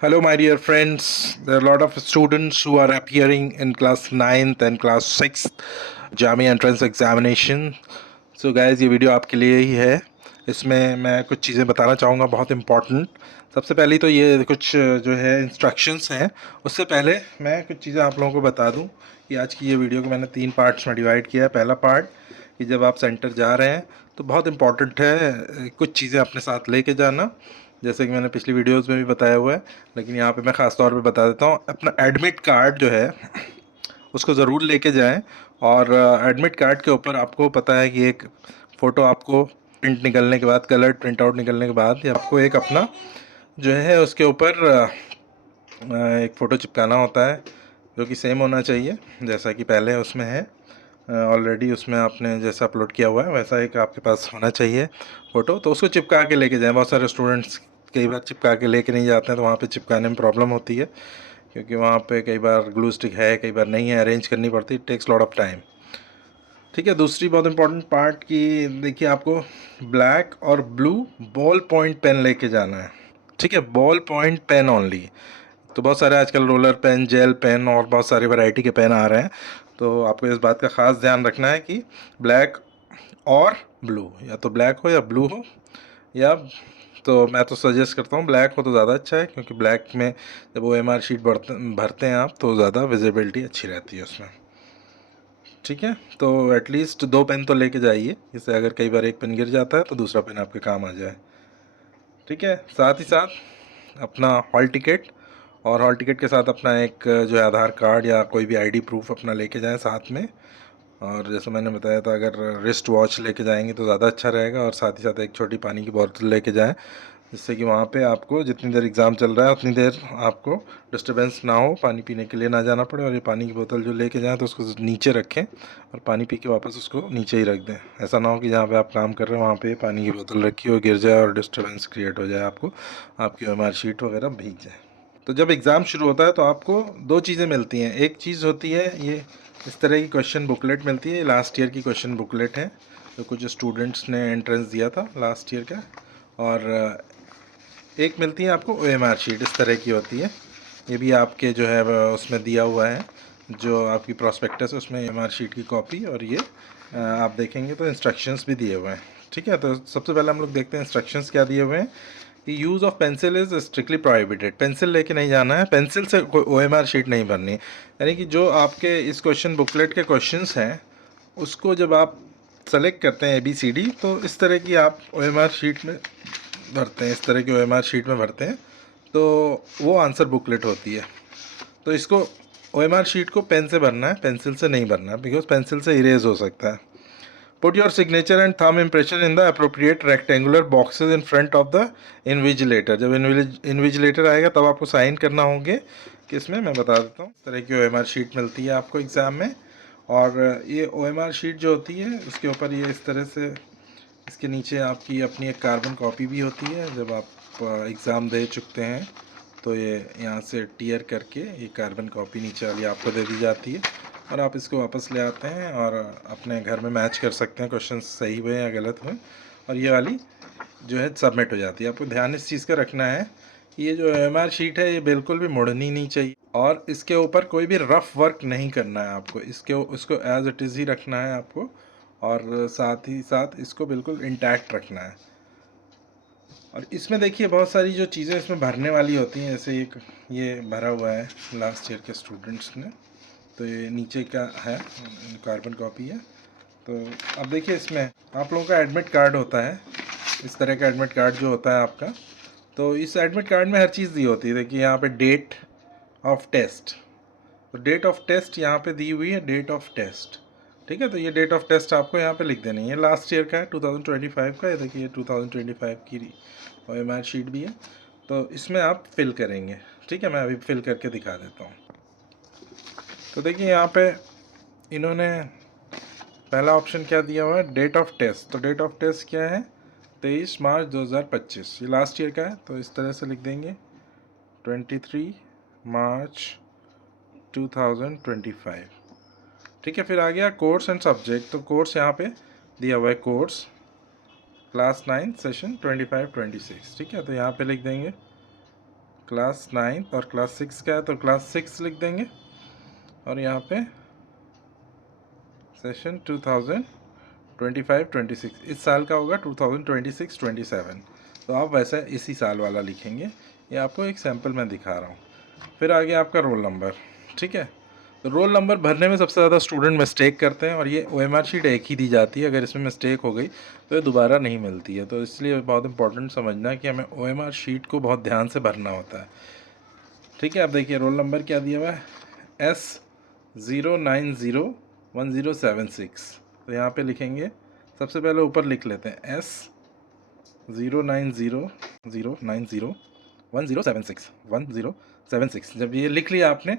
Hello, my dear friends. There are a lot of students who are appearing in class 9th and class 6th Jami entrance examination. So guys, ये video आपके लिए ही है. इसमें मैं कुछ चीज़ें बताना चाहूँगा बहुत इम्पॉर्टेंट. सबसे पहले तो ये कुछ जो है इंस्ट्रक्शंस हैं. उससे पहले मैं कुछ चीज़ें आप लोगों को बता दूं कि आज की ये वीडियो को मैंने 3 पार्ट्स में डिवाइड किया है. पहला पार्ट कि जब आप सेंटर जा रहे हैं तो बहुत इम्पॉर्टेंट है कुछ चीज़ें अपने साथ लेके जाना, जैसे कि मैंने पिछली वीडियोस में भी बताया हुआ है, लेकिन यहाँ पे मैं ख़ास तौर पे बता देता हूँ. अपना एडमिट कार्ड जो है उसको ज़रूर लेके जाएं. और एडमिट कार्ड के ऊपर आपको पता है कि एक फ़ोटो आपको प्रिंट निकलने के बाद, कलर प्रिंट आउट निकलने के बाद, ये आपको एक अपना जो है उसके ऊपर एक फ़ोटो चिपकाना होता है, जो कि सेम होना चाहिए जैसा कि पहले उसमें है. ऑलरेडी उसमें आपने जैसा अपलोड किया हुआ है वैसा एक आपके पास होना चाहिए फ़ोटो. तो उसको चिपका के लेके जाएं. बहुत सारे स्टूडेंट्स कई बार चिपका के लेके नहीं जाते हैं, तो वहाँ पे चिपकाने में प्रॉब्लम होती है, क्योंकि वहाँ पे कई बार ग्लू स्टिक है, कई बार नहीं है, अरेंज करनी पड़ती है. Takes lot of time. ठीक है. दूसरी बहुत इंपॉर्टेंट पार्ट की देखिए, आपको ब्लैक और ब्लू बॉल पॉइंट पेन लेके जाना है. ठीक है, बॉल पॉइंट पेन ओनली. तो बहुत सारे आजकल रोलर पेन, जेल पेन और बहुत सारी वैरायटी के पेन आ रहे हैं, तो आपको इस बात का ख़ास ध्यान रखना है कि ब्लैक और ब्लू, या तो ब्लैक हो या ब्लू हो, या तो मैं तो सजेस्ट करता हूँ ब्लैक हो तो ज़्यादा अच्छा है, क्योंकि ब्लैक में जब वो एम आर शीट भरते हैं आप, तो ज़्यादा विजिबिलिटी अच्छी रहती है उसमें. ठीक है. तो एटलीस्ट 2 पेन तो लेके जाइए, जिससे अगर कई बार एक पेन गिर जाता है तो दूसरा पेन आपके काम आ जाए. ठीक है. साथ ही साथ अपना हॉल टिकट, और हॉल टिकट के साथ अपना एक जो है आधार कार्ड या कोई भी आईडी प्रूफ अपना लेके जाएं साथ में. और जैसे मैंने बताया था, अगर रिस्ट वॉच लेके जाएंगे तो ज़्यादा अच्छा रहेगा. और साथ ही साथ एक छोटी पानी की बोतल लेके जाएं, जिससे कि वहाँ पे आपको जितनी देर एग्ज़ाम चल रहा है उतनी देर आपको डिस्टर्बेंस ना हो, पानी पीने के लिए ना जाना पड़े. और ये पानी की बोतल जो लेके जाएं तो उसको नीचे रखें, और पानी पी के वापस उसको नीचे ही रख दें. ऐसा ना हो कि जहाँ पे आप काम कर रहे हैं वहाँ पे पानी की बोतल रखी हो, गिर जाए और डिस्टर्बेंस क्रिएट हो जाए, आपको आपकी एम आर शीट वगैरह भीग जाए. तो जब एग्ज़ाम शुरू होता है तो आपको 2 चीज़ें मिलती हैं. एक चीज़ होती है ये इस तरह की क्वेश्चन बुकलेट मिलती है. लास्ट ईयर की क्वेश्चन बुकलेट है, जो कुछ स्टूडेंट्स ने एंट्रेंस दिया था लास्ट ईयर का. और एक मिलती है आपको OMR शीट, इस तरह की होती है. ये भी आपके जो है उसमें दिया हुआ है, जो आपकी प्रॉस्पेक्टस है उसमें OMR शीट की कॉपी. और ये आप देखेंगे तो इंस्ट्रक्शंस भी दिए हुए हैं. ठीक है. तो सबसे पहले हम लोग देखते हैं इंस्ट्रक्शंस क्या दिए हुए हैं. कि use of pencil is strictly prohibited. Pencil लेके नहीं जाना है, पेंसिल से कोई OMR शीट नहीं भरनी. यानी कि जो आपके इस क्वेश्चन बुकलेट के क्वेश्चंस हैं, उसको जब आप सेलेक्ट करते हैं ABCD, तो इस तरह की आप OMR शीट में भरते हैं, इस तरह की OMR शीट में भरते हैं, तो वो आंसर बुकलेट होती है. तो इसको OMR शीट को पेन से भरना है, पेंसिल से नहीं भरना है, बिकॉज पेंसिल से इरेज हो सकता है. Put your signature and thumb impression in the appropriate rectangular boxes in front of the invigilator. जब इन्विजिलेटर आएगा तब आपको साइन करना होंगे. किसमें, मैं बता देता हूँ. इस तरह की OMR शीट मिलती है आपको एग्ज़ाम में. और ये OMR शीट जो होती है उसके ऊपर ये इस तरह से, इसके नीचे आपकी अपनी एक कार्बन कॉपी भी होती है. जब आप एग्ज़ाम दे चुकते हैं तो ये यहाँ से टीयर करके ये कार्बन कॉपी नीचे वाली आपको दे दी जाती है, और आप इसको वापस ले आते हैं और अपने घर में मैच कर सकते हैं, क्वेश्चन सही हुए या गलत हुए. और ये वाली जो है सबमिट हो जाती है. आपको ध्यान इस चीज़ का रखना है कि ये जो OMR शीट है ये बिल्कुल भी मुड़नी नहीं चाहिए, और इसके ऊपर कोई भी रफ़ वर्क नहीं करना है आपको. इसको एज इट इज़ ही रखना है आपको, और साथ ही साथ इसको बिल्कुल इंटैक्ट रखना है. और इसमें देखिए बहुत सारी जो चीज़ें इसमें भरने वाली होती हैं, जैसे एक ये भरा हुआ है लास्ट ईयर के स्टूडेंट्स ने, तो ये नीचे का है, कार्बन कॉपी है. तो अब देखिए इसमें आप लोगों का एडमिट कार्ड होता है, इस तरह का एडमिट कार्ड जो होता है आपका. तो इस एडमिट कार्ड में हर चीज़ दी होती है. देखिए यहाँ पे डेट ऑफ टेस्ट, तो डेट ऑफ टेस्ट यहाँ पे दी हुई है, डेट ऑफ टेस्ट. ठीक है. तो ये डेट ऑफ टेस्ट आपको यहाँ पे लिख देनी है. लास्ट ईयर का है, 2025 का. ये देखिए 2025 की OMR शीट भी है, तो इसमें आप फिल करेंगे. ठीक है. मैं अभी फिल करके दिखा देता हूँ. तो देखिए यहाँ पे इन्होंने पहला ऑप्शन क्या दिया हुआ है, डेट ऑफ टेस्ट. तो डेट ऑफ टेस्ट क्या है, 23 मार्च 2025. ये लास्ट ईयर का है, तो इस तरह से लिख देंगे 23 मार्च 2025. ठीक है. फिर आ गया कोर्स एंड सब्जेक्ट. तो कोर्स यहाँ पे दिया हुआ है, कोर्स क्लास 9 सेशन 25-26. ठीक है. तो यहाँ पे लिख देंगे क्लास 9 और क्लास 6 का है तो क्लास 6 लिख देंगे, और यहाँ पे सेशन 2025-26 इस साल का होगा 2026-27, तो आप वैसा इसी साल वाला लिखेंगे। ये आपको एक सैम्पल मैं दिखा रहा हूँ। फिर आगे आपका रोल नंबर, ठीक है। तो रोल नंबर भरने में सबसे ज़्यादा स्टूडेंट मिस्टेक करते हैं, और ये OMR शीट एक ही दी जाती है, अगर इसमें मिस्टेक हो गई तो ये दोबारा नहीं मिलती है। तो इसलिए बहुत इंपॉर्टेंट समझना है कि हमें OMR शीट को बहुत ध्यान से भरना होता है, ठीक है। अब देखिए रोल नंबर क्या दिया हुआ है, S090107 तो यहाँ पे लिखेंगे, सबसे पहले ऊपर लिख लेते हैं S090107 जब ये लिख लिया आपने,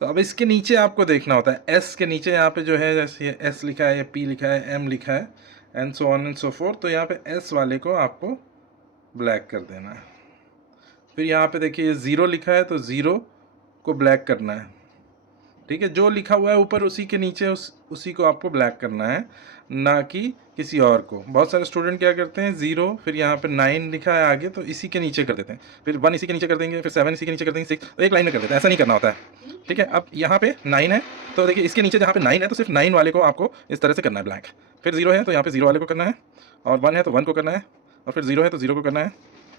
तो अब इसके नीचे आपको देखना होता है, S के नीचे यहाँ पे जो है, जैसे S लिखा है या P लिखा है, M लिखा है, and so on and so fourth, तो यहाँ पे S वाले को आपको ब्लैक कर देना है। फिर यहाँ पे देखिए 0 लिखा है, तो 0 को ब्लैक करना है, ठीक है। जो लिखा हुआ है ऊपर उसी के नीचे उसी को आपको ब्लैक करना है, ना कि किसी और को। बहुत सारे स्टूडेंट क्या करते हैं, 0 फिर यहाँ पे 9 लिखा है आगे, तो इसी के नीचे कर देते हैं, फिर 1 इसी के नीचे कर देंगे, फिर 7 इसी के नीचे कर देंगे, 6 तो एक लाइन में कर देते हैं। ऐसा नहीं करना होता है, ठीक है। अब यहाँ पे 9 है, तो देखिए इसके नीचे जहाँ पे 9 है तो सिर्फ 9 वाले को आपको इस तरह से करना है ब्लैक। फिर 0 है तो यहाँ पे 0 वाले को करना है, और 1 है तो 1 को करना है, और फिर 0 है तो 0 को करना है,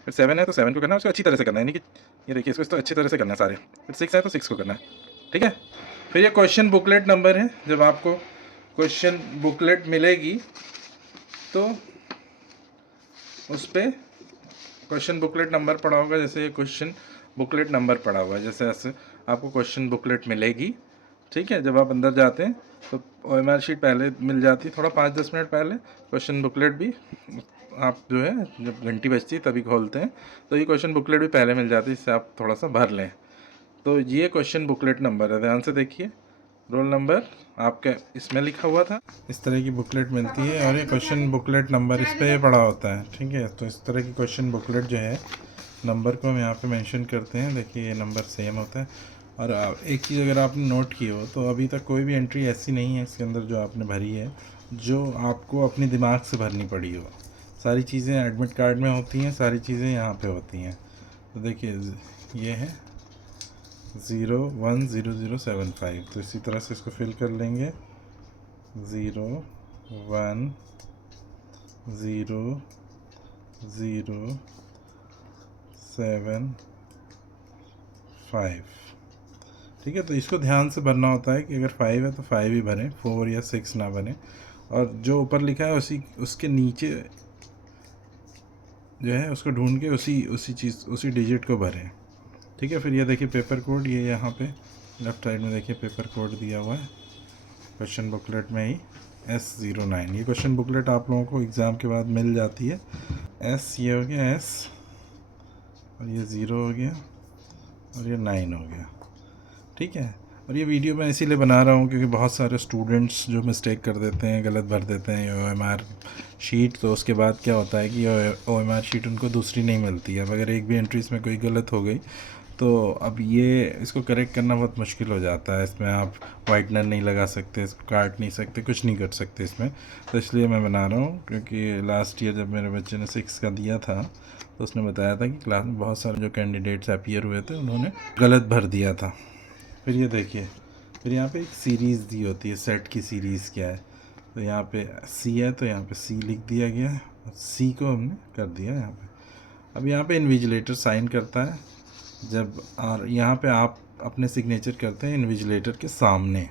फिर 7 है तो 7 को करना है, उसको अच्छी तरह से करना है, यानी कि ये देखिए इसको अच्छी तरह से करना है सारे। फिर 6 है तो 6 को करना है, ठीक है। फिर ये क्वेश्चन बुकलेट नंबर है, जब आपको क्वेश्चन बुकलेट मिलेगी तो उस पर क्वेश्चन बुकलेट नंबर पड़ा होगा, जैसे ये क्वेश्चन बुकलेट नंबर पड़ा हुआ है, जैसे ऐसे आपको क्वेश्चन बुकलेट मिलेगी, ठीक है। जब आप अंदर जाते हैं तो OMR शीट पहले मिल जाती है, थोड़ा 5-10 मिनट पहले। क्वेश्चन बुकलेट भी आप जो है जब घंटी बजती है तभी खोलते हैं, तो ये क्वेश्चन बुकलेट भी पहले मिल जाती है, इससे आप थोड़ा सा भर लें। तो ये क्वेश्चन बुकलेट नंबर है, ध्यान से देखिए। रोल नंबर आपका इसमें लिखा हुआ था, इस तरह की बुकलेट मिलती है, और ये क्वेश्चन बुकलेट नंबर इस पर पड़ा होता है, ठीक है। तो इस तरह की क्वेश्चन बुकलेट जो है, नंबर को हम यहाँ पे मेंशन करते हैं, देखिए ये नंबर सेम होता है। और एक चीज़ अगर आपने नोट की हो तो अभी तक कोई भी एंट्री ऐसी नहीं है इसके अंदर जो आपने भरी है जो आपको अपने दिमाग से भरनी पड़ी हो। सारी चीज़ें एडमिट कार्ड में होती हैं, सारी चीज़ें यहाँ पे होती हैं। तो देखिए ये है 010075, तो इसी तरह से इसको फिल कर लेंगे, 010075, ठीक है। तो इसको ध्यान से भरना होता है कि अगर 5 है तो 5 ही भरें, 4 या 6 ना बने, और जो ऊपर लिखा है उसके नीचे जो है उसको ढूंढ के उसी डिजिट को भरें, ठीक है। फिर ये देखिए पेपर कोड, ये यहाँ पे लेफ़्ट साइड में देखिए पेपर कोड दिया हुआ है क्वेश्चन बुकलेट में ही, S09। ये क्वेश्चन बुकलेट आप लोगों को एग्ज़ाम के बाद मिल जाती है। S ये हो गया S, और ये 0 हो गया, और ये 9 हो गया, ठीक है। और ये वीडियो मैं इसीलिए बना रहा हूँ क्योंकि बहुत सारे स्टूडेंट्स जो मिस्टेक कर देते हैं, गलत भर देते हैं OMR शीट, तो उसके बाद क्या होता है कि OMR शीट उनको दूसरी नहीं मिलती है। अब अगर एक भी एंट्रीज में कोई गलत हो गई तो अब ये इसको करेक्ट करना बहुत मुश्किल हो जाता है। इसमें आप वाइटनर नहीं लगा सकते, इसको काट नहीं सकते, कुछ नहीं कर सकते इसमें। तो इसलिए मैं बना रहा हूँ, क्योंकि लास्ट ईयर जब मेरे बच्चे ने 6 का दिया था तो उसने बताया था कि क्लास में बहुत सारे जो कैंडिडेट्स अपीयर हुए थे उन्होंने गलत भर दिया था। फिर ये देखिए, फिर यहाँ पे एक सीरीज़ दी होती है, सेट की सीरीज़ क्या है, तो यहाँ पे C है तो यहाँ पे C लिख दिया गया है, C को हमने कर दिया यहाँ पे। अब यहाँ पे इन्विजिलेटर साइन करता है जब, और यहाँ पे आप अपने सिग्नेचर करते हैं इन्विजिलेटर के सामने,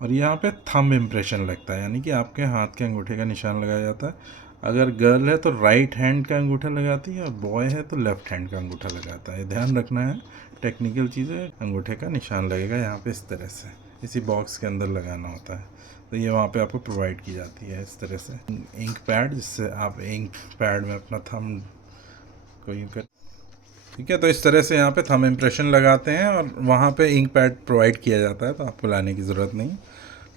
और यहाँ पे थंब इम्प्रेशन लगता है, यानी कि आपके हाथ के अंगूठे का निशान लगाया जाता है। अगर गर्ल है तो राइट हैंड का अंगूठा लगाती है, और बॉय है तो लेफ़्ट हैंड का अंगूठा लगाता है। ध्यान रखना है, टेक्निकल चीज़ है। अंगूठे का निशान लगेगा यहाँ पे इस तरह से, इसी बॉक्स के अंदर लगाना होता है। तो ये वहाँ पे आपको प्रोवाइड की जाती है इस तरह से इंक पैड, जिससे आप इंक पैड में अपना थंब को यूँ कर, ठीक है। तो इस तरह से यहाँ पे थंब इम्प्रेशन लगाते हैं, और वहाँ पे इंक पैड प्रोवाइड किया जाता है, तो आपको लाने की ज़रूरत नहीं,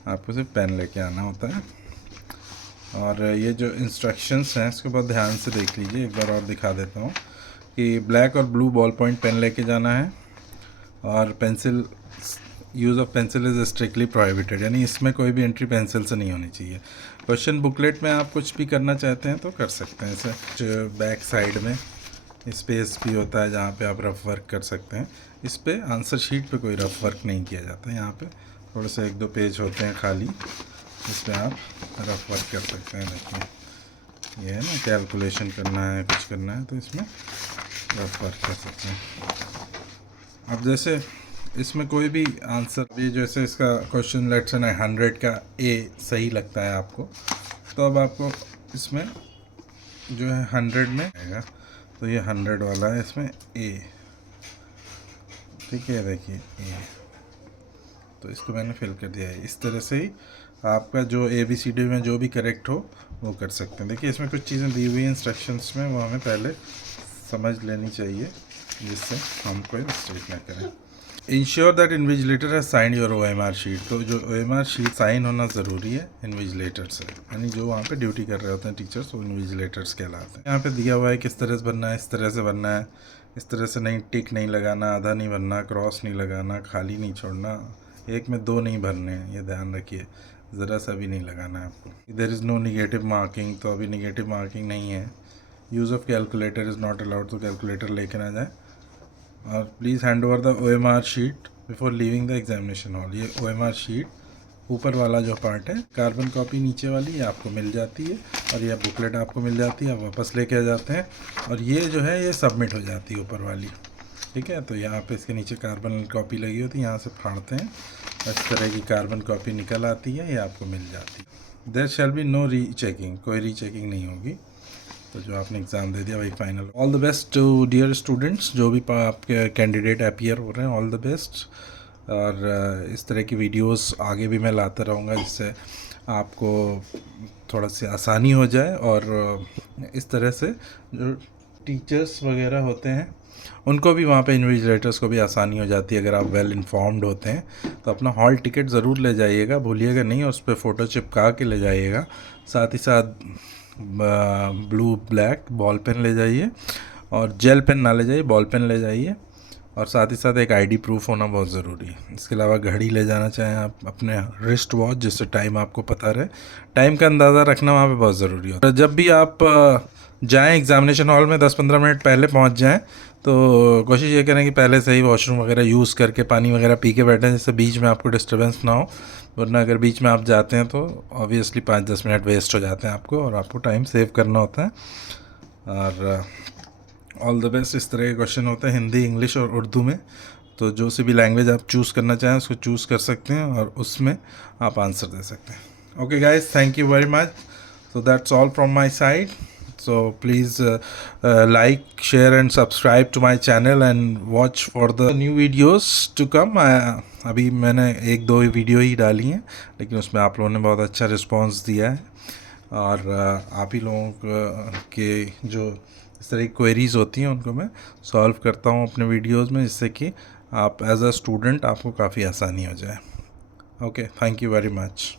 आपको सिर्फ पेन लेके आना होता है। और ये जो इंस्ट्रक्शंस हैं इसको बहुत ध्यान से देख लीजिए, एक बार और दिखा देता हूँ कि ब्लैक और ब्लू बॉल पॉइंट पेन लेके जाना है, और pencil, use of pencil is strictly prohibited, यानी इसमें कोई भी एंट्री पेंसिल से नहीं होनी चाहिए। क्वेश्चन बुकलेट में आप कुछ भी करना चाहते हैं तो कर सकते हैं। ऐसे बैक साइड में स्पेस भी होता है जहाँ पे आप रफ वर्क कर सकते हैं। इस पे आंसर शीट पे कोई रफ वर्क नहीं किया जाता है। यहाँ पे थोड़े से 1-2 पेज होते हैं खाली, इस पे आप रफ वर्क कर सकते हैं। देखिए ये है ना, कैलकुलेशन करना है, कुछ करना है तो इसमें रफ वर्क कर सकते हैं। अब जैसे इसमें कोई भी आंसर, ये जैसे इसका क्वेश्चन लेट्स से 100 का ए सही लगता है आपको, तो अब आपको इसमें जो है 100 में आएगा, तो ये 100 वाला है, इसमें ए, ठीक है, देखिए ए, तो इसको मैंने फिल कर दिया है। इस तरह से ही आपका जो ABCD में जो भी करेक्ट हो वो कर सकते हैं। देखिए इसमें कुछ चीज़ें दी हुई हैं इंस्ट्रक्शंस में, वो हमें पहले समझ लेनी चाहिए जिससे हम कोई मिस्टेक ना करें। Ensure that invigilator has sign your OMR sheet, तो जो OMR शीट साइन होना ज़रूरी है इन्विजिलेटर से, यानी जो वहाँ पे ड्यूटी कर रहे होते हैं टीचर्स, वो इन्विजिलेटर्स कहलाते हैं। यहाँ पे दिया हुआ है किस तरह से बनना है, इस तरह से बनना है, इस तरह से नहीं, टिक नहीं लगाना, आधा नहीं भरना, क्रॉस नहीं लगाना, खाली नहीं छोड़ना, एक में 2 नहीं भरने हैं, ये ध्यान रखिए, ज़रा सा भी नहीं लगाना है आपको। There is no negative marking, तो अभी निगेटिव मार्किंग नहीं है। Use of calculator is not allowed, तो कैलकुलेटर लेके ना जाए। और please hand over the OMR sheet before leaving the examination hall. ये OMR शीट ऊपर वाला जो पार्ट है, कार्बन कॉपी नीचे वाली, ये आपको मिल जाती है, और यह बुकलेट आपको मिल जाती है, आप वापस लेके आ जाते हैं, और ये जो है ये सबमिट हो जाती है ऊपर वाली, ठीक है। तो यहाँ पे इसके नीचे कार्बन कॉपी लगी होती है, यहाँ से फाड़ते हैं, इस तरह की कार्बन कॉपी निकल आती है, ये आपको मिल जाती है। देयर शैल बी नो री चेकिंग, कोई री चेकिंग नहीं होगी, तो जो आपने एग्ज़ाम दे दिया वही final. All the best to dear students, जो भी आपके कैंडिडेट अपीयर हो रहे हैं, ऑल द बेस्ट। और इस तरह की वीडियोस आगे भी मैं लाता रहूँगा, जिससे आपको थोड़ा सी आसानी हो जाए, और इस तरह से जो टीचर्स वगैरह होते हैं उनको भी, वहाँ पे इन्विजिलेटर्स को भी आसानी हो जाती है। अगर आप वेल इन्फॉर्म्ड होते हैं तो अपना हॉल टिकट ज़रूर ले जाइएगा, भूलिएगा नहीं, उस पर फ़ोटो चिपका के ले जाइएगा। साथ ही साथ ब्लू ब्लैक बॉल पेन ले जाइए, और जेल पेन ना ले जाइए, बॉल पेन ले जाइए, और साथ ही साथ एक ID प्रूफ होना बहुत ज़रूरी है। इसके अलावा घड़ी ले जाना चाहें आप, अपने रिस्ट वॉच, जिससे टाइम आपको पता रहे, टाइम का अंदाज़ा रखना वहाँ पे बहुत ज़रूरी है। जब भी आप जाएं एग्ज़ामिनेशन हॉल में 10-15 मिनट पहले पहुँच जाएं, तो कोशिश ये करें कि पहले से ही वॉशरूम वगैरह यूज़ करके पानी वगैरह पी के बैठें, जिससे बीच में आपको डिस्टर्बेंस ना हो। वरना अगर बीच में आप जाते हैं तो ऑब्वियसली 5-10 मिनट वेस्ट हो जाते हैं आपको, और आपको टाइम सेव करना होता है। और ऑल द बेस्ट। इस तरह के क्वेश्चन होते हैं हिंदी, इंग्लिश और उर्दू में, तो जो सी भी लैंग्वेज आप चूज़ करना चाहें उसको चूज़ कर सकते हैं, और उसमें आप आंसर दे सकते हैं। Okay guys, thank you very much. So that's all from my side. So please like, share and subscribe to my channel and watch for the new videos to come. अभी मैंने 1-2 वीडियो ही डाली हैं, लेकिन उसमें आप लोगों ने बहुत अच्छा रिस्पांस दिया है, और आप ही लोगों के जो इस तरह की क्वेरीज़ होती हैं उनको मैं सॉल्व करता हूँ अपने वीडियोज़ में, जिससे कि आप एज अ स्टूडेंट आपको काफ़ी आसानी हो जाए। Okay, thank you very much.